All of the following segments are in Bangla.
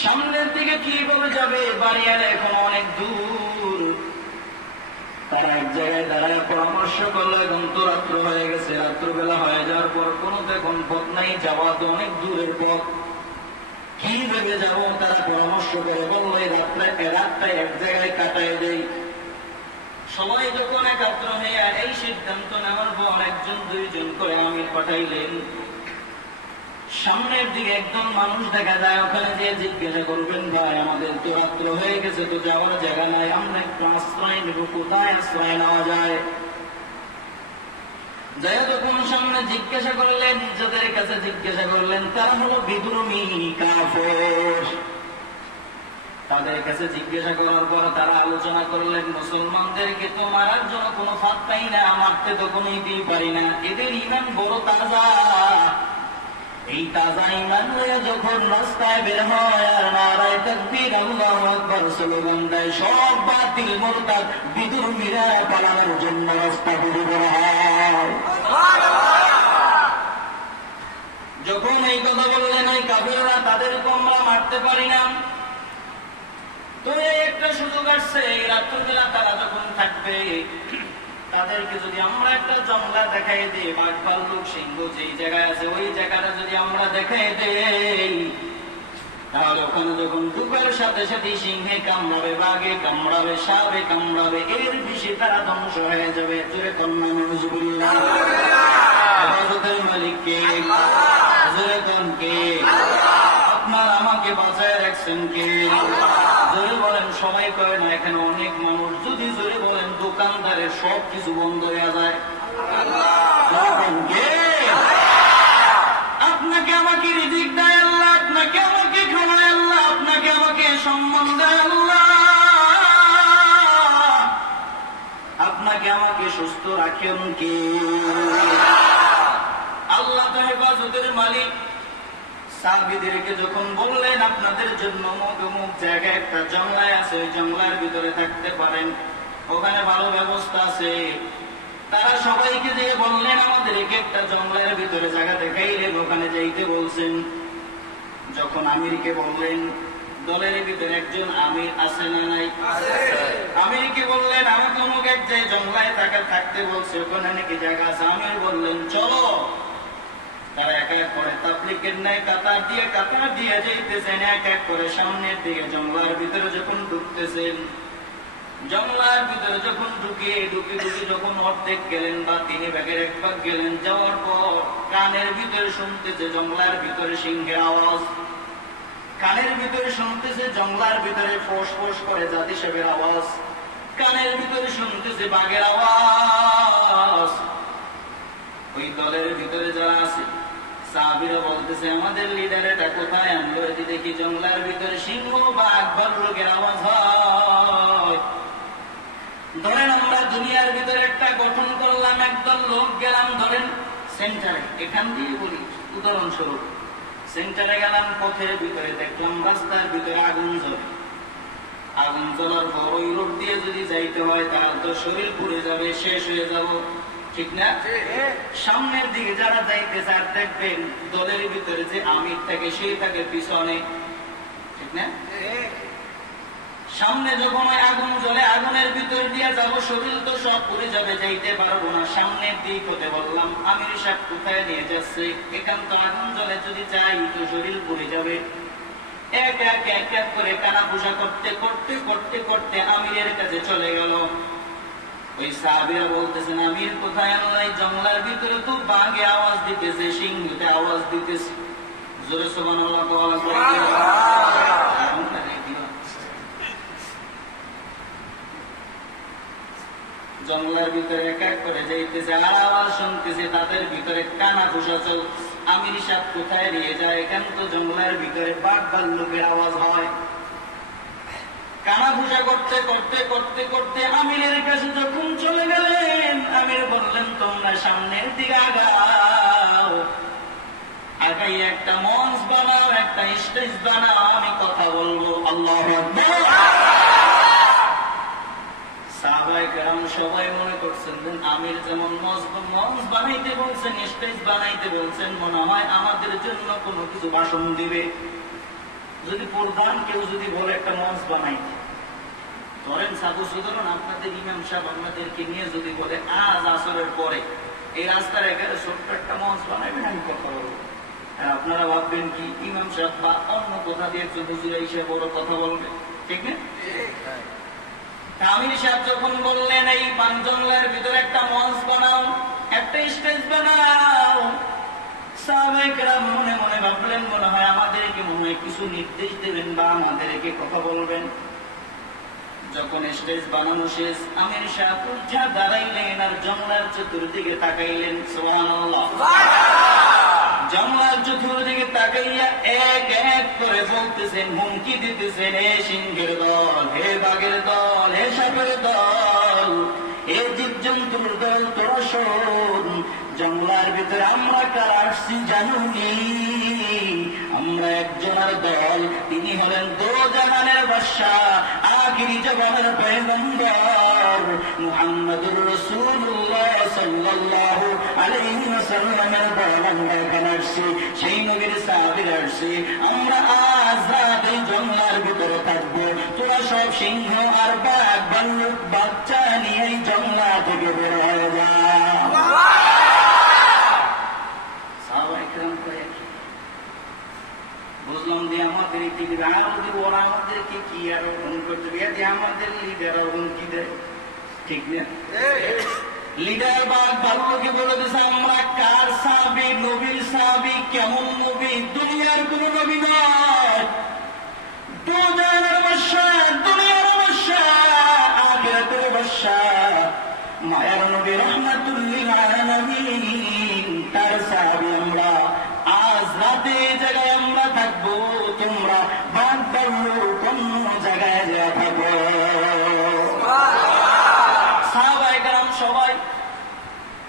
সামনের দিকে কিভাবে যাবে? বাড়িয়ালে এখন অনেক দূর। তারা এক জায়গায় দাঁড়ায় পরামর্শ করলো, এখন তো রাত্র হয়ে গেছে। রাত্রবেলা হয়ে যাওয়ার পর কোনো তো এখন পথ নাই, যাওয়া তো অনেক দূরের পথ। কি ভেবে যাবো? তারা পরামর্শ করে বললো এই রাতটা এক জায়গায় কাটায় দেই। সবাই যখন একাত্র হয়ে এই সিদ্ধান্ত নেওয়ার পর একজন দুইজন করে আমির পাঠাইলেন। সামনের দিকে একজন মানুষ দেখা যায়, ওখানে যে জিজ্ঞাসা করবেন ভাই আমাদের তো রাত্র হয়ে গেছে, তো যাওয়ার জায়গা নাই, আমরা একটু আশ্রয় নেব, কোথায় আশ্রয় নেওয়া যায়? যাই তখন সামনে জিজ্ঞাসা করলেন, নিজেদের কাছে জিজ্ঞাসা করলেন, তারা হলো বিদ্রোহী কাফের। তাদের কাছে জিজ্ঞাসা করার পর তারা আলোচনা করলেন, মুসলমানদেরকে তো মারার জন্য কোনো ফাঁদ পাই না, মারতে তো কোনো ইতেই পারি না, এদের ইমান বড় তাজা। এই তাজা ইমান হয়ে যখন রাস্তায় বের হয় আর নারায়ে তাকবীর আল্লাহু আকবার স্লোগান দেয়, সব বাতিল মুরতাদ বিদ্রোহীরা পালানোর জন্য রাস্তা খুঁজে বের হয়। যখন এই কথা বললেন ওই কাফেররা, তাদেরকে আমরা মারতে পারি না, তো এই একটা সুযোগ আসছে, এই রাত্রবেলা তারা যখন থাকবে, তাদেরকে যদি আমরা একটা জঙ্গলা দেখাই দিই, বাঘ ভাল্লুক সিংহ যেই জায়গায় আছে ওই জায়গাটা যদি আমরা দেখাই দেই, তাহলে ওখানে যখন ঢুকার সাথে সাথে সিংহে কামড়াবে, বাঘে কামড়াবে, সাপে কামড়াবে, এর বেশি তারা ধ্বংস হয়ে যাবে। জোরে কন্যা নজরুল্লাহ। হেফাজতের মালিক কে? জোরে কোন কে? আপনার আমাকে বাঁচায় রাখছেন কে? জোরে বলেন। সবাই কয় না, এখানে অনেক মানুষ। যদি জোরে বলেন দোকানদারের সব কিছু বন্ধ হয়ে যায়। আপনাকে আমাকে রিজিক দেয় আল্লাহ, আপনাকে আমাকে খাওয়ায় আল্লাহ, আপনাকে আমাকে সম্মান দেয় আল্লাহ, আপনাকে আমাকে সুস্থ রাখেন কে? আল্লাহ তো হেফাজতের মালিক। সাহাবীদেরকে যখন বললেন আপনাদের জন্য অমুক জায়গায় একটা জঙ্গলায় আছে, ওই জঙ্গলার ভিতরে থাকতে পারেন, ওখানে ভালো ব্যবস্থা আছে, তারা সবাইকে দিয়ে বললেন আমাদেরকে একটা জঙ্গলের ভিতরে জায়গা দেখাইলেন, ওখানে যাইতে বলছেন। যখন আমিরকে বললেন, দলের ভিতরে একজন আমির আছে না নাই? আমিরকে বললেন আমাকে অমুক এক জায়গায় জঙ্গলায় থাকতে বলছে, ওখানে নাকি জায়গা আছে। আমির বললেন চলো। তারা এক এক করে তাবলীগের ন্যায় কাতার দিয়ে যাইতেছেন, এক এক করে সামনের দিকে জঙ্গলার ভিতরে যখন ঢুকতেছেন, জঙ্গলার ভিতরে যখন ঢুকে যখন অর্ধেক গেলেন বা 3 ভাগের 1 ভাগ গেলেন, যাওয়ার পর কানের ভিতরে শুনতেছে জঙ্গলার ভিতরে সিংহের আওয়াজ, কানের ভিতরে শুনতেছে জঙ্গলার ভিতরে ফোঁস ফোঁস করে জাতি সাহেবের আওয়াজ, কানের ভিতরে শুনতেছে বাঘের আওয়াজ। ওই দলের ভিতরে যারা আছে সাহাবীরা বলতেছে আমাদের লিডার এটা কোথায়? আমরা যদি দেখি জঙ্গলার ভিতরে সিংহ বাঘ ভাল্লুকের আওয়াজ হয়। ধরেন আমরা দুনিয়ার ভিতরে একটা গঠন করলাম, একদল লোক গেলাম ধরেন সেন্টারে, এখান দিয়ে বলি উদাহরণস্বরূপ, সেন্টারে গেলাম, পথের ভিতরে দেখলাম রাস্তার ভিতরে আগুন জ্বলে, আগুন জ্বলার পর ওই রোড দিয়ে যদি যাইতে হয় তাহলে তো শরীর পুড়ে যাবে, শেষ হয়ে যাব, ঠিক না? সামনের দিকে যারা যাইতেছে আর দেখবেন দলের ভিতরে যে আমির থাকে সেই থাকে পিছনে, ঠিক না? সামনে যখন আগুন জ্বলে আগুনের ভিতর দিয়ে যাবো, শরীর তো সব পুড়ে যাবে, যাইতে পারবো না। সামনের দিক হতে বললাম, আমির সাহেব কোথায় নিয়ে যাচ্ছে? এখান তো আগুন জ্বলে, যদি যাই তো শরীর পুড়ে যাবে। এক এক করে কানা পূজা করতে করতে করতে করতে আমিরের কাছে চলে গেল। ওই সাহাবীরা বলতেছেন আমির কোথায়? আল্লাহ জঙ্গলার ভিতরে তো বাঘে আওয়াজ দিতেছে, সিংহতে আওয়াজ দিতেছে। জোরে সুবহানাল্লাহ বলা জঙ্গলের ভিতরে এক এক করে যাইতেছে আর আওয়াজ শুনতেছে, তাদের ভিতরে কানা ঘুষা চলছে। আমির সাহেব কোথায় নিয়ে যায়? এখান তো জঙ্গলের ভিতরে বাঘ ভাল্লুকের আওয়াজ হয়। কানা ঘুষা করতে করতে করতে করতে আমিরের কাছে যখন চলে গেলেন, আমির বললেন তোমরা সামনের দিকে আগাও, আগাই একটা মঞ্চ বানাও, একটা স্টেজ বানাও, আমি কথা বলবো। আল্লাহু আকবার। সাহাবায়ে কেরাম সবাই মনে করছেন আমির যেমন মঞ্চ বানাইতে বলছেন, স্টেজ বানাইতে বলছেন, মনে হয় আমাদের জন্য কোনো কিছু ভাষণ দিবে। যদি প্রধান কেউ যদি বলে একটা মঞ্চ বানাই, ধরেন সাধু সুতরাং আপনাদের ইমাম সাহেব আপনাদেরকে নিয়ে যদি বলে আজ আসরের পরে এই রাস্তার এখানে ছোট্ট একটা মঞ্চ বানাবেন, আমি কথা বলবো, আর আপনারা ভাববেন কি ইমাম সাহেব বা অন্য কোথা দিয়ে একজন হুজুর হিসেবে বড় কথা বলবে, ঠিক না? আমির সাহেব যখন বললেন এই বানজঙ্গলের ভিতরে একটা মঞ্চ বানাও, একটা স্টেজ বানাও, সাহাবায়ে মনে মনে ভাবলেন মনে হয় আমাদেরকে মনে হয় কিছু নির্দেশ দেবেন বা আমাদেরকে কথা বলবেন। যখন স্টেজ বানানো শেষ, আমির সাহেব উঠা দাঁড়াইলেন আর জঙ্গলার চতুর্দিকে তাকাইলেন। সুবহানাল্লাহ। জঙ্গলার চতুর্দিকে তাকাইয়া এক এক করে বলতেছেন, হুমকি দিতেছেন, হে সিংহের দল, হে বাঘের দল, হে সাপের দল, হে জীবজন্তুর দল, তোরা শোন, জঙ্গলার ভিতরে আমরা কারা আসছি জানুনি? আমরা একজনের দল, তিনি হলেন দোজাহানের বাদশা, আখিরি জামানের পয়গম্বর মুহাম্মদুর রাসূলুল্লাহ সাল্লাল্লাহু আলাইহি ওয়াসাল্লামের দল আমরা এখানে আসছি, সেই নবীর সাহাবীরা আসছে। আমরা আজ রাত এই জঙ্গলার ভিতরে থাকবো, তোরা সব সিংহ আর বাঘ ভাল্লুক বাচ্চা নিয়ে এই জঙ্গলা থেকে বের হয়ে যা। বুঝলাম যে আমাদের ওরা আমাদেরকে কি আরোপণ করতে যে আমাদের লিডার হুমকি দেয়, ঠিক না? লিডার বা ভাল্লুকে বলে দিছে আমরা কার সাহাবী, নবীর সাহাবী, কেমন নবী, দুনিয়ার কোন নবী নয়, দুনিয়ার বাদশা, দুনিয়ার বাদশা, আখিরাতের বাদশা, মায়ার নবী রাহমাতুল লিল আলামিন, তার সাহাবী আমরা। আজ রাতে জায়গায় আমরা থাকবো, তোমরা বাদ বাড়লো কোন জায়গায় যা থাকবো। সাহাবায়ে কেরাম সবাই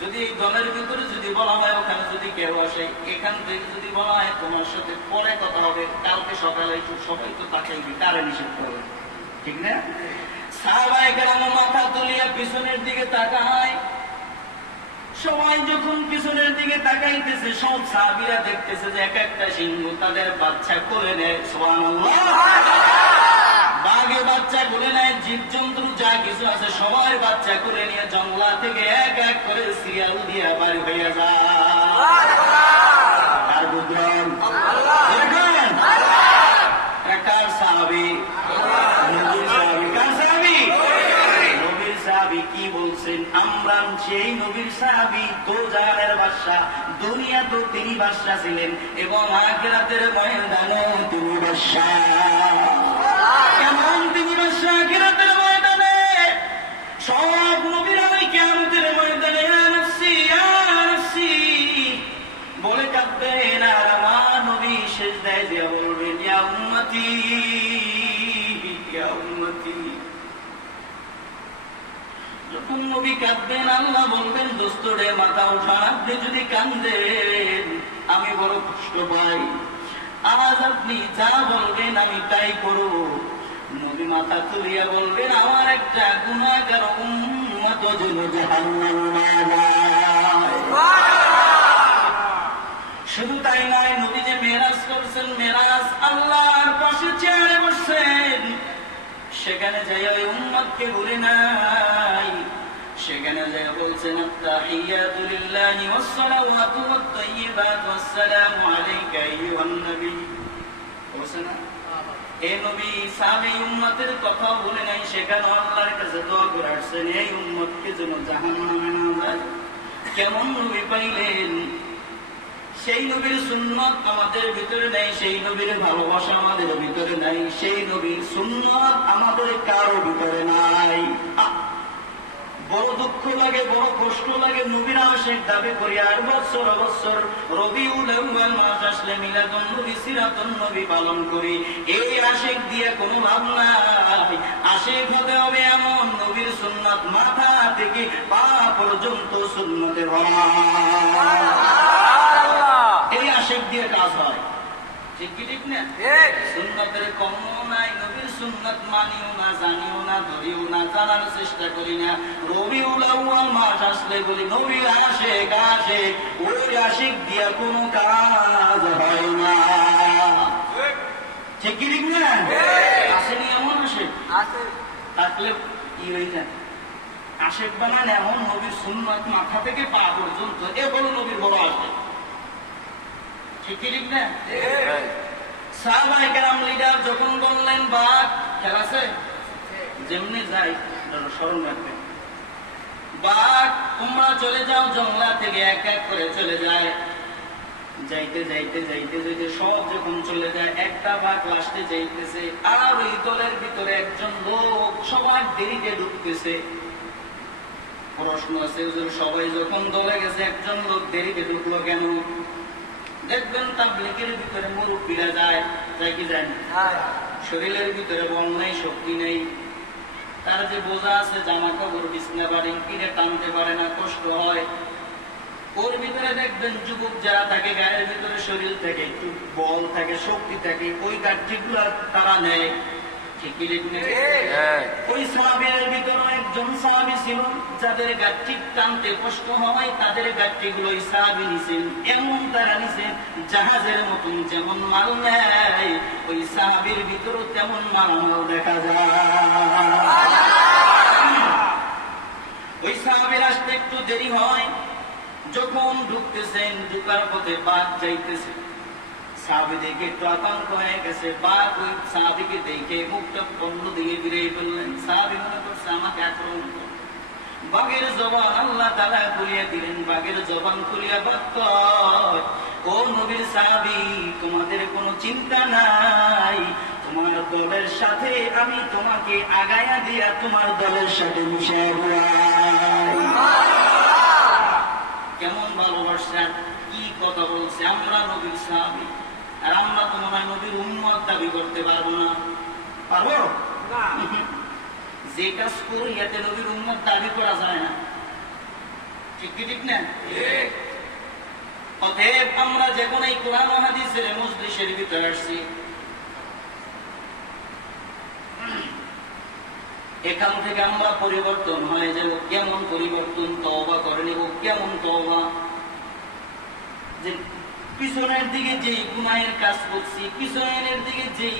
যদি এই দলের ভিতরে যদি বলা হয় ওখানে যদি কেউ আসে, এখান থেকে যদি বলা হয় তোমার সাথে পরে কথা হবে, কালকে সকালে সবাই তো তাকাইবে, কারে নিষেধ করবে, ঠিক না? সাহাবায়ে কেরাম মাথা তুলিয়া পিছনের দিকে তাকায়। সবাই যখন পিছনের দিকে তাকাইতেছে, সব সাহাবীরা দেখতেছে যে এক একটা সিংহ তাদের বাচ্চা কোলে নেয়। সুবহানাল্লাহ। বাঘে বাচ্চা কোলে নেয়, জীবজন্তু যা কিছু আছে সবাই বাচ্চা কোলে নিয়ে জঙ্গলা থেকে এক এক করে সিরিয়াল দিয়ে বাড়ি হইয়া যায়। আর বুঝলেন কার সাহাবী? নবীর সাহাবী। কার সাহাবী? নবীর সাহাবী। কি বলছেন? আমরা সেই নবীর সাহাবী, দোজাহানের বাদশা, দুনিয়া তো তিনি বাদশা ছিলেন এবং আখিরাতের ময়দানেও তিনি বাদশা। কেমন তিনি বাদশা? আখিরাতের ময়দানে সব নবীরা ওই কিয়ামতের ময়দানে ইয়া নাফসি ইয়া নাফসি বলে কাঁদবেন, আর আমার নবী সিজদায় দিয়া বলবেন ইয়া উম্মতি ইয়া উম্মতি। যখন নবী কাঁদবেন আল্লাহ বলবেন দোস্ত রে মাথা উঠান, আপনি যদি কাঁদেন আমি বড় কষ্ট পাই, আজ আপনি যা বলবেন আমি তাই করব। নবী মাথা তুলিয়া বলবেন আমার একটা গুনাহগার উম্মত যেন জাহান্নামে না যায়। শুধু তাই নয়, নবী যে মেরাজ করছেন, মেরাজ আল্লাহর পাশে চেয়ারে বসছেন, সেখানে যাইয়া ওই উম্মতকে বলে নাই, সেখানে যাইয়া বলছেন আত্তাহিয়াতু লিল্লাহি ওয়াস সালাওয়াতু ওয়াত তাইয়্যিবাতু ওয়াসসালামু আলাইকা আইয়ুহান নবী। বলছেন না এই নবী সাহাবী উম্মতের কথা বলে নাই, সেখানে আল্লাহর কাছে দোয়া করে আসছেন এই উম্মতকে যেন জাহান্নামে না যায়। কেমন নবী পাইলেন? সেই নবীর সুন্নাত আমাদের ভিতরে নাই, সেই নবীর ভালোবাসা আমাদের ভিতরে নাই, সেই নবীর সুন্নাত আমাদের কারো ভিতরে নাই। বড় দুঃখ লাগে, বড় কষ্ট লাগে। নবীর আশিক দাবি করি 8 বছর বছর রবিউল আউয়াল মাস আসলে মিলাদুন নবী সিরাতুন নবী পালন করি। এই আশিক দিয়ে কোনো লাভ নাই। আশিক হতে হবে এমন নবীর সুন্নাত মাথা থেকে পা পর্যন্ত সুন্নতে ভরা, এই আশিক দিয়ে কাজ হয়, ঠিক কি ঠিক না? সুন্নতের কম নাই, নবীর সুন্নাত মানিও না, জানিও না, ধরিও না, জানার চেষ্টা করি না। রবিউল আউয়াল মাস আসলে বলি নবীর আশিক আশিক, ওই আশিক দিয়া কোনো কাজ হয় না। ঠিক কি ঠিক না? আসেনি এমন আশেক? থাকলে কি হয়ে যায়? আশেক বানান এমন নবীর সুন্নাত মাথা থেকে পা পর্যন্ত এ বড় নবীর বড় আসবে। ঠিক কি ঠিক না? সাহাবায়ে কেরাম লিডার যখন বললেন বাঘ খেলা আছে যেমনি যাই স্মরণ রাখবে, বাঘ তোমরা চলে যাও, জঙ্গলা থেকে এক এক করে চলে যায়। যাইতে যাইতে যাইতে যাইতে সব যখন চলে যায়, একটা বাঘ লাস্টে যাইতেছে, আর ওই দলের ভিতরে একজন লোক সবার দেরিতে ঢুকতেছে। প্রশ্ন আছে সবাই যখন দলে গেছে, একজন লোক দেরিতে ঢুকলো কেন? দেখবেন তাবলীগের ভিতরে মুরব্বীরা যায়, যায় কি যায় না? শরীরের ভিতরে বল নেই, শক্তি নেই, তার যে বোঝা আছে জামা কাপড় বিছনা বাড়ি কিনে টানতে পারে না, কষ্ট হয়। ওর ভিতরে দেখবেন যুবক যারা থাকে, গায়ের ভিতরে শরীর থেকে একটু বল থাকে, শক্তি থাকে, ওই গাঠটিগুলো তারা নেয়। ঠিকই লিখবে। ওই সাহাবীর ভিতরে একজন সাহাবী ছিল যাদের গাঠটি টানতে কষ্ট হয়, তাদের গাঠটিগুলো ওই সাহাবী নিছেন। এমন তারা নিছেন জাহাজের মতন যেমন মাল নেয়, ওই সাহাবীর ভিতরে তেমন মালামাল দেখা যায়। ওই সাহাবীর আসতে একটু দেরি হয়। যখন ঢুকতেছেন, ঢুকার পথে বাঘ যাইতেছে, সাহাবী দেখে একটু আতঙ্ক হয়ে গেছে। বাঘ ওই সাহাবীকে দেখে মুখটা বন্ধ দিয়ে ফিরিয়ে ফেললেন। সাহাবী মনে করছে আমাকে আক্রমণ করবে। বাঘের জবান আল্লাহ তাআলা খুলিয়ে দিলেন। বাঘের জবান খুলিয়া বাঘ কয়, ও নবীর সাহাবী, তোমাদের কোনো চিন্তা নাই, তোমার দলের সাথে আমি তোমাকে আগায়া দিয়া তোমার দলের সাথে মিশাইয়া দিলাম। কেমন ভালোবাসা, কি কথা বলছে! আমরা নবীর সাহাবী, আর আমরা তো মনে হয় নবীর উম্মত দাবি করতে পারবো না। পারবো? যে কাজ করি এতে নবীর উম্মত দাবি করা যায় না। ঠিক কি ঠিক না? অতএব আমরা যখন এই কোরআন ও হাদিসের মজলিসের ভিতরে আসছি, এখান থেকে আমরা পরিবর্তন হয়ে যাব। কেমন পরিবর্তন? তওবা করে নেব। কেমন তওবা? যে পিছনের দিকে যেই গুনাহের কাজ করছি, পিছনের দিকে যেই